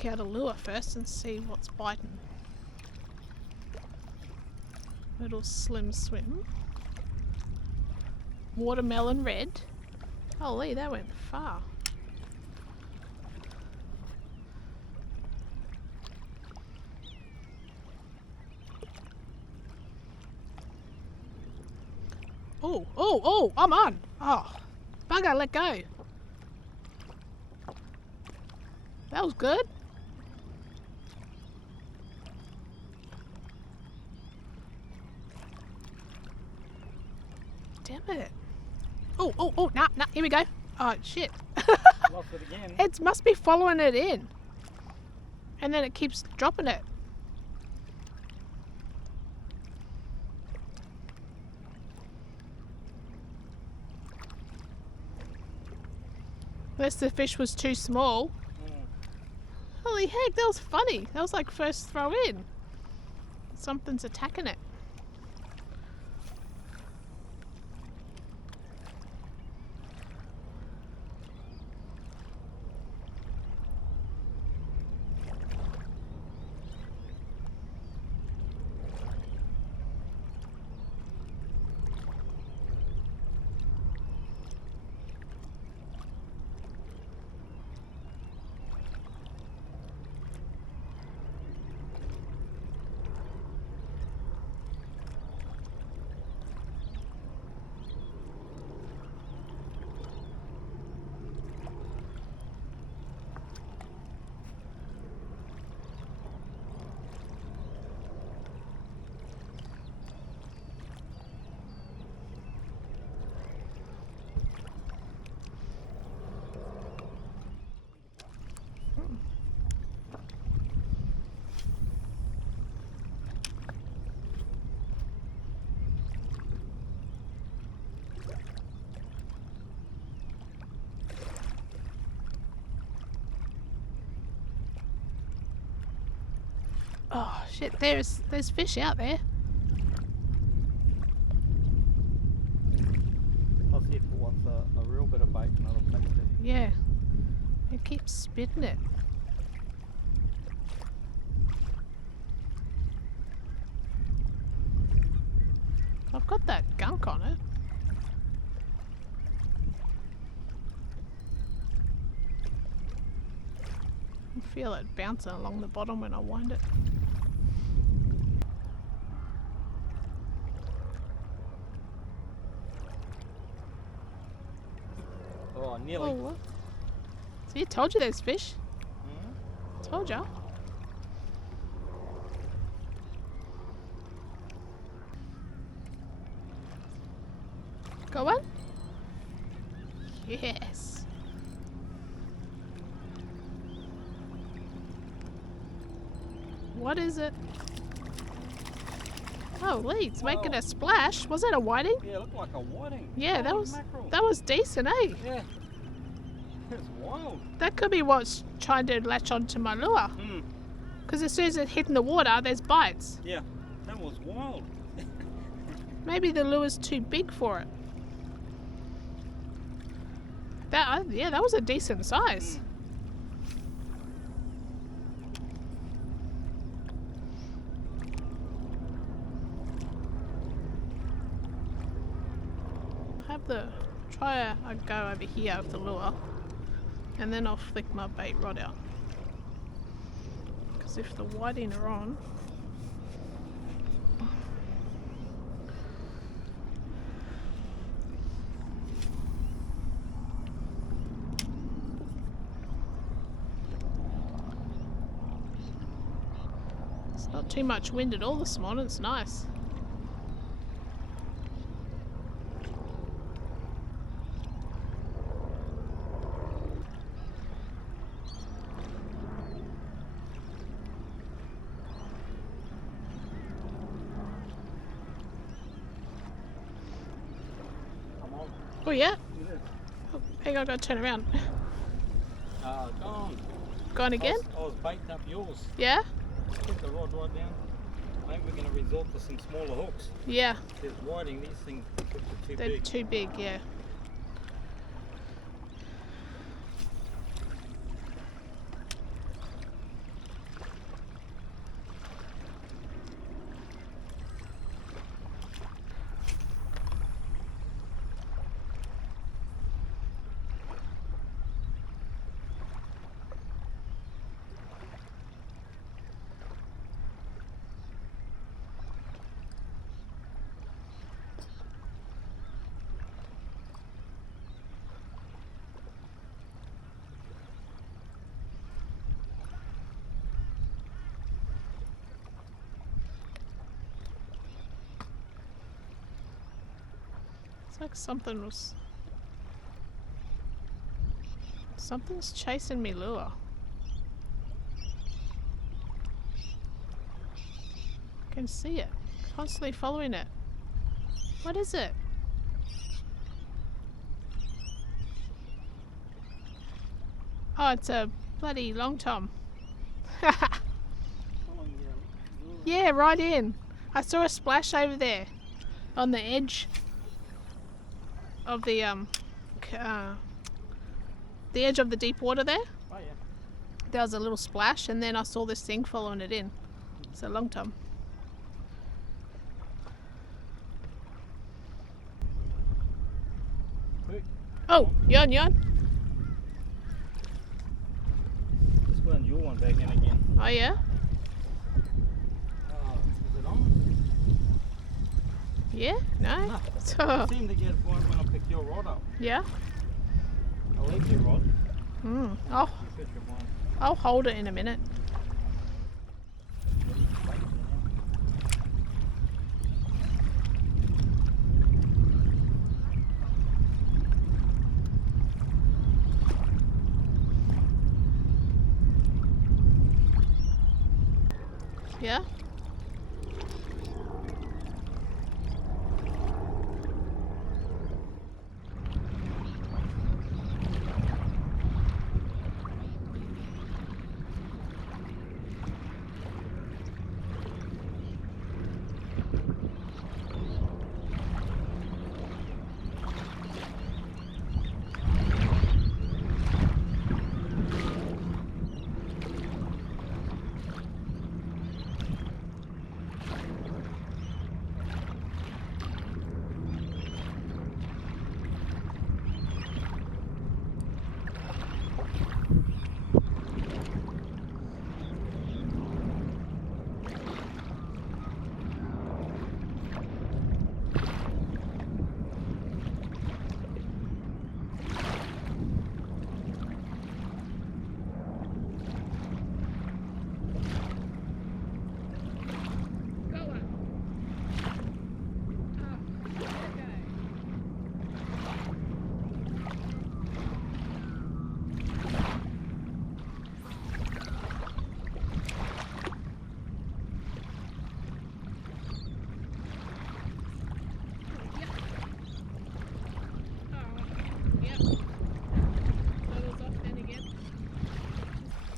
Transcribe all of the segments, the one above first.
check out a lure first and see what's biting. Little slim swim. Watermelon red. Holy, that went far. Oh, oh, oh, I'm on. Oh, bugger, let go. That was good. Damn it. Oh, oh, oh, nah, nah, here we go. Oh, shit. Lost it again. It must be following it in. And then it keeps dropping it. Unless the fish was too small. Holy heck, that was funny. That was like first throw in. Something's attacking it. Oh shit, there's fish out there. I'll see if it wants a real bit of bait and it'll take it. Yeah. It keeps spitting it. I've got that gunk on it. I feel it bouncing along the bottom when I wind it. Oh, nearly. Oh, what? See, I told you there's fish. Told ya. Go on. Yes. What is it? Holy, it's making a splash. Was that a whiting? Yeah, it looked like a whiting. Yeah, Mackerel. that was decent, eh? Yeah. It's wild. That could be what's trying to latch onto my lure. Because as soon as it hit in the water, there's bites. Yeah, that was wild. Maybe the lure's too big for it. Yeah, that was a decent size. Try a go over here with the lure, and then I'll flick my bait rod out. Because if the whiting are on, it's not too much wind at all this morning. It's nice. Oh yeah? Oh, hang on, I gotta turn around. Gone. Gone again? I was baiting up yours. Yeah? Put the rod right down. I think we're going to resort to some smaller hooks. Yeah. There's whiting, these things are too They're big. too big, yeah. like something's chasing me lure. I can see it. Constantly following it. What is it? Oh, it's a bloody long tom. Yeah, right in. I saw a splash over there on the edge of the edge of the deep water there. Oh yeah. There was a little splash, and then I saw this thing following it in. It's a long tom. Oh, yawn. Just found your one back in again. Oh yeah? Is it on? Yeah? No? No. So, I seemed to get one when I picked your rod up. yeah? I'll leave your rod. Mm. You fish your one. I'll hold it in a minute. Yeah?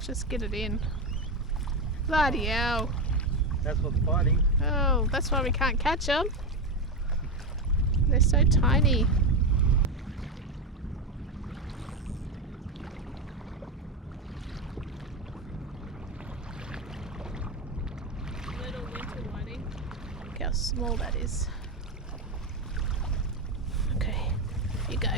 Just get it in. Bloody hell. That's what's biting. Oh, that's why we can't catch them. They're so tiny. Little winter whiting. Look how small that is. Okay, here you go.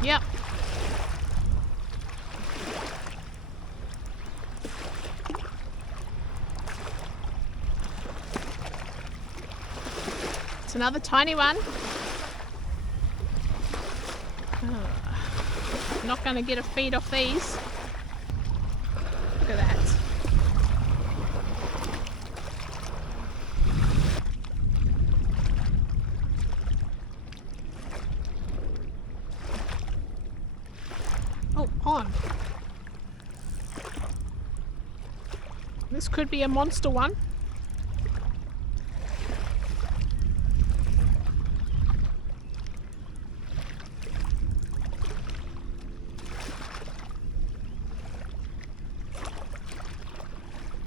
Yep. It's another tiny one. Oh, not going to get a feed off these. Look at that. Oh, pond. This could be a monster one.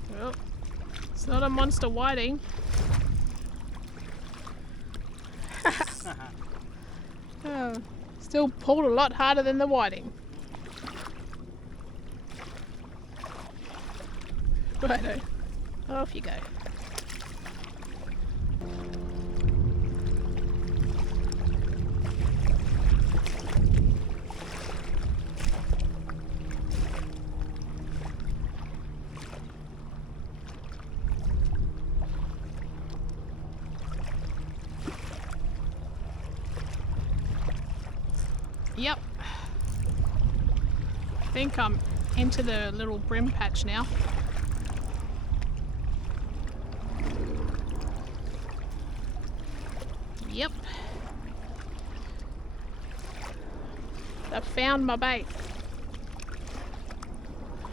Well, it's not a monster whiting. Oh, still pulled a lot harder than the whiting. Righto, off you go. Yep. I think I'm into the little brim patch now. Yep. I found my bait.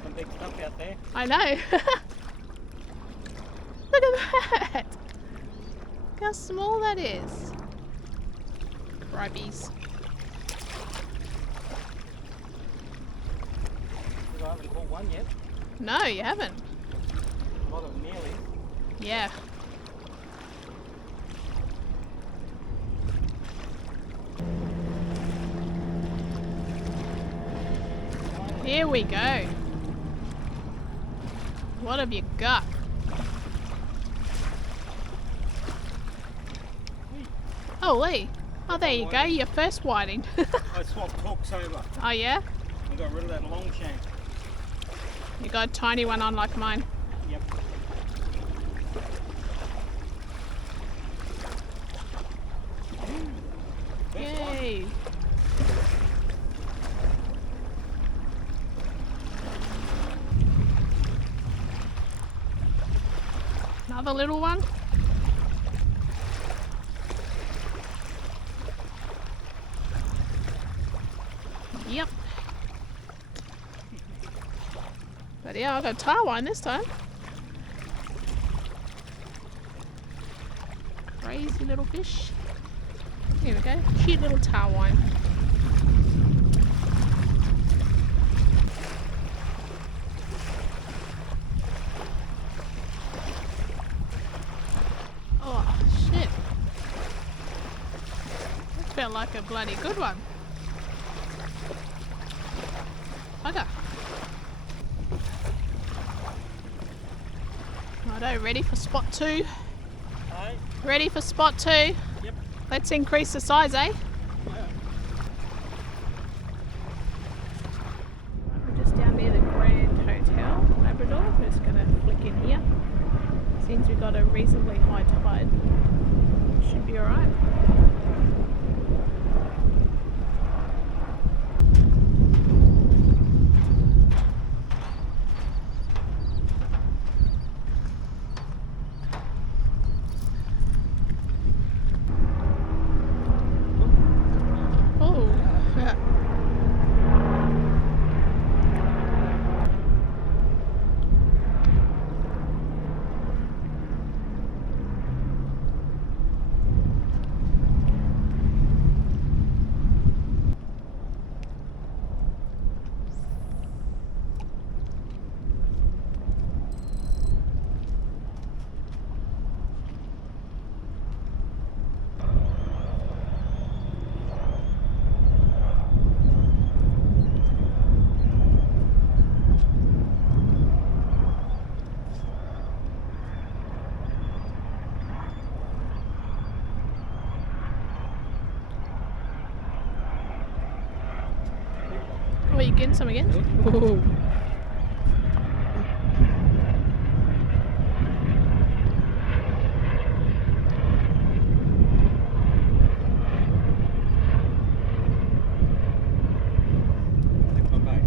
Some big stuff out there. I know. Look at that. Look how small that is. Crippies. I haven't caught one yet. No, you haven't. A lot of nearly. Yeah. Here we go. What have you got? Oh, Lee. Oh, there you go. Your first whiting. I swapped hooks over. Oh, yeah? I got rid of that long shank. You got a tiny one on like mine. Yep. Yay. Another little one. Yep. But yeah, I got a tar one this time. Crazy little fish. Here we go. Cute little tar wine. Oh, shit. That felt like a bloody good one. Bugger. Righto, ready for spot 2. Aye. Ready for spot 2. Yep. Let's increase the size, eh? Yeah. We're just down near the Grand Hotel, Labrador. We're just going to flick in here. Seems we've got a reasonably high tide. Should be alright. Oh, you getting some again? Ooh. Come back.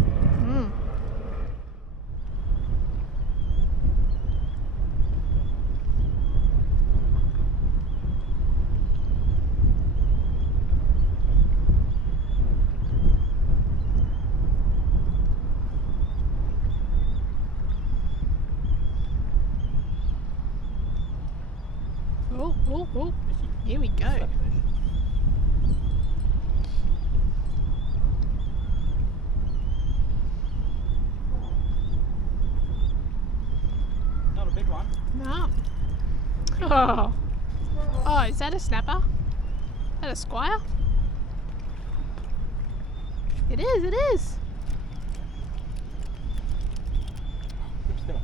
Oh, oh, oh. Here we go. Not a big one. No. Oh. Oh, is that a snapper? Is that a squire? It is, it is. Grip still.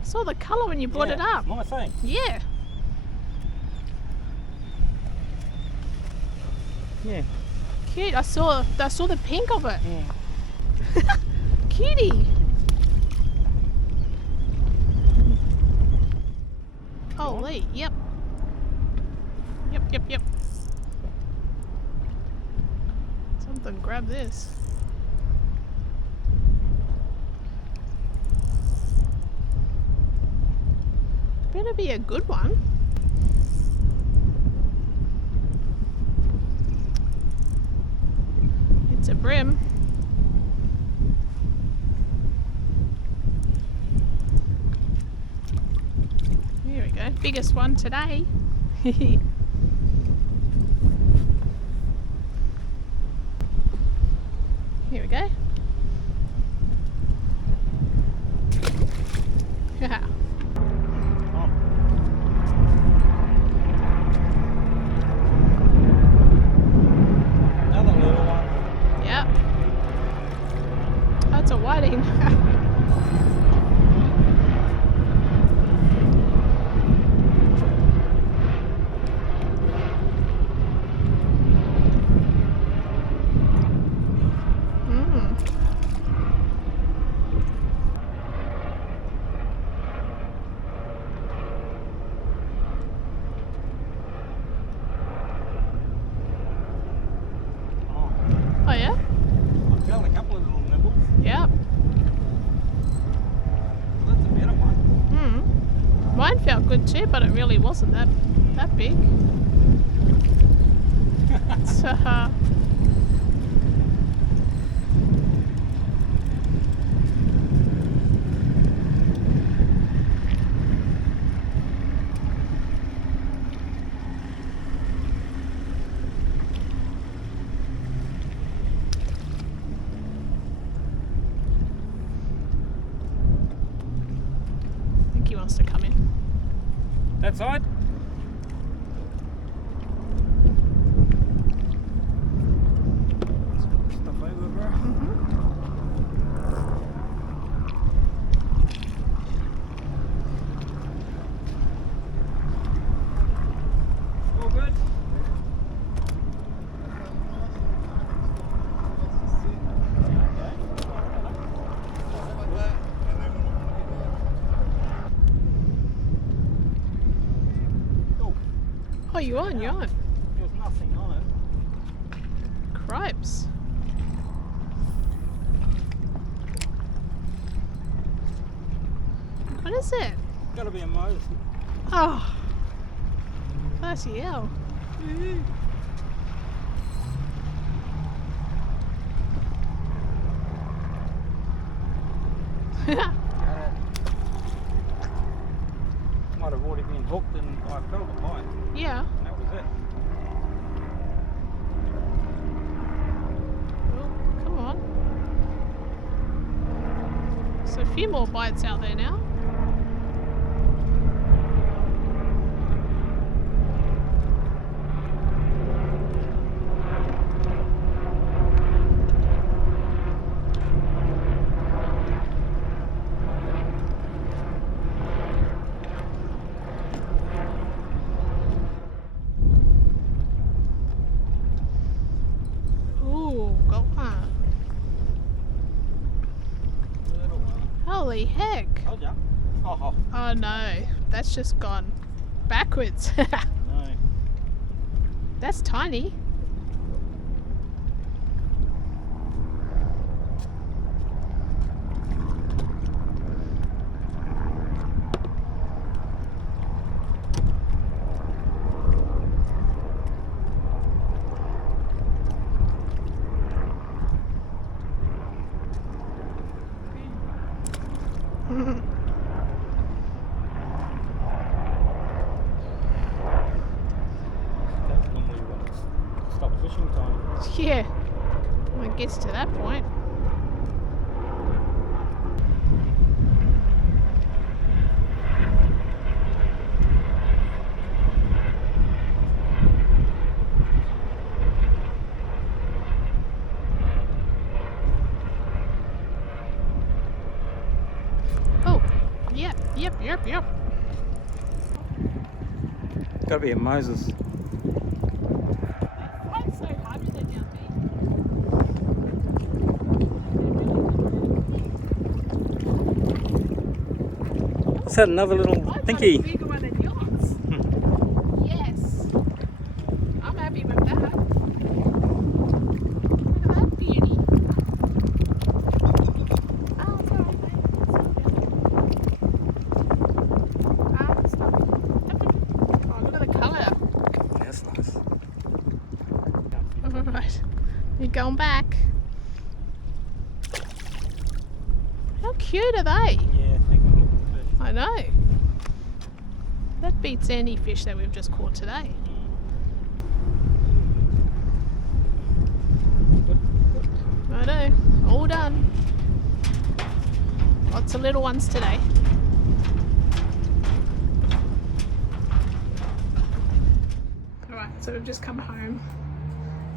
I saw the colour when you brought it up. Nice thing. Yeah. Yeah. Cute. I saw the pink of it. Yeah. Cutie. Holy, yep. Yep, yep, yep. than grab this. Better be a good one. It's a brim. Here we go. Biggest one today. Here we go. Yeah. Another little one. Yep. That's a whiting. Oh yeah? I found a couple of little nibbles. Yep. That's a better one. Mine felt good too, but it really wasn't that big. So, I think he wants to come in. That side? Stuff over, bro. All good? Oh, you're on. There's nothing on it. Cripes. What is it? Gotta be a Moses. Oh, bloody hell. Might have already been hooked and I felt it bite. Yeah. And that was it. Well, come on. So a few more bites out there now. Ooh, got one. Little one. Holy heck. Told ya. Oh, Oh no, that's just gone backwards. no. That's tiny. That's normally when it's stop fishing time. Yeah, when it gets to that point. Oh, yep. Gotta be a Moses. Why so hard with it down Is that another little pinky? Bigger one than yours. Yes. I'm happy with that. Look at You're going back. How cute are they? Yeah, take a look at the fish. I know. That beats any fish that we've just caught today. I know. All done. Lots of little ones today. Alright, so we've just come home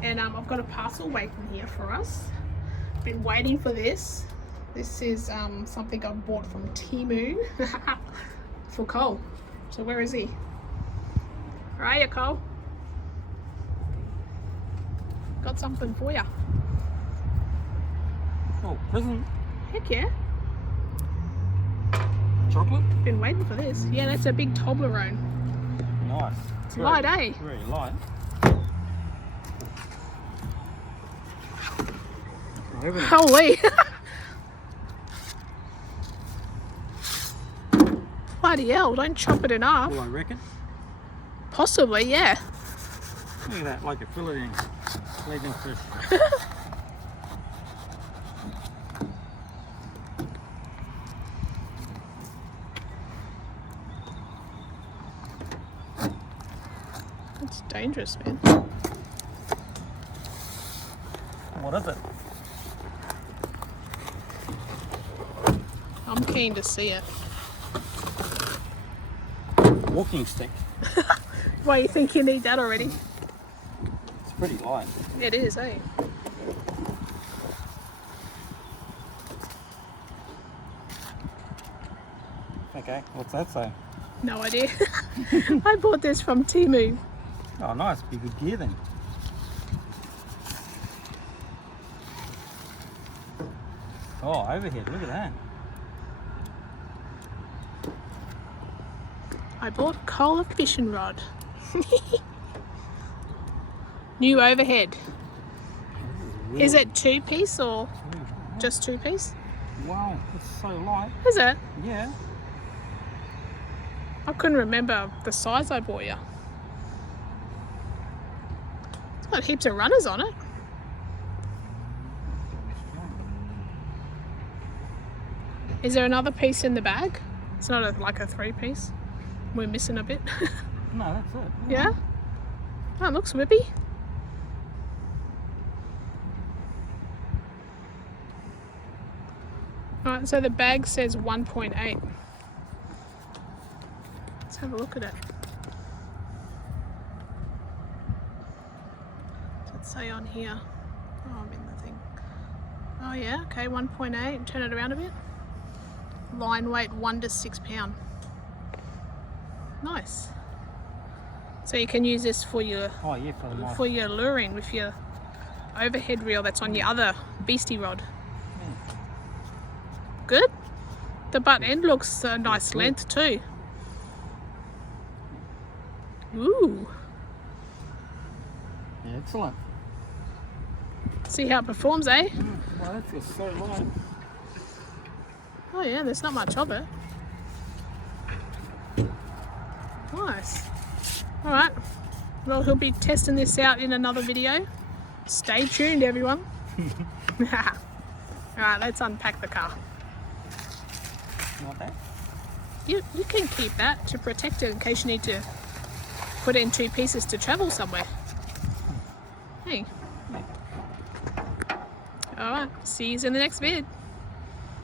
and I've got a parcel waiting here for us. Been waiting for this. This is something I bought from Temu for Cole. So where is he? Where are you, Cole? Got something for you. Oh, present. Heck yeah. Chocolate? Been waiting for this. Yeah, that's a big Toblerone. Nice. It's light, eh? Very light. Holy! Bloody hell, don't chop it in half. Well, I reckon. Possibly, yeah. Look at that, like a filleting fish. It's dangerous, man. What is it? I'm keen to see it. Walking stick. Why, you think you need that already? It's pretty light. It is, eh? Okay, what's that say? No idea. I bought this from Temu. Oh, nice. Be good gear then. Oh, overhead. Look at that. I bought Cole a fishing rod. New overhead. Really Is it 2-piece or just 2-piece? Wow, it's so light. Is it? Yeah. I couldn't remember the size I bought you. It's got heaps of runners on it. Is there another piece in the bag? It's not like a 3-piece. We're missing a bit. No, that's it. Yeah? Oh, it looks whippy. Alright, so the bag says 1.8. Let's have a look at it. What's it say on here? Oh, I'm in the thing. Oh yeah, okay, 1.8. Turn it around a bit. Line weight 1 to 6 pound. Nice. So you can use this for your luring with your overhead reel that's on your other beastie rod. Good. The butt end looks a nice length too. Ooh. Excellent. See how it performs, eh? Well, that feels so light. Oh yeah, there's not much of it. Nice. Alright. Well, he'll be testing this out in another video. Stay tuned, everyone. Alright, let's unpack the car. You want that? You can keep that to protect it in case you need to put it in 2 pieces to travel somewhere. Hey. Alright, see you in the next vid.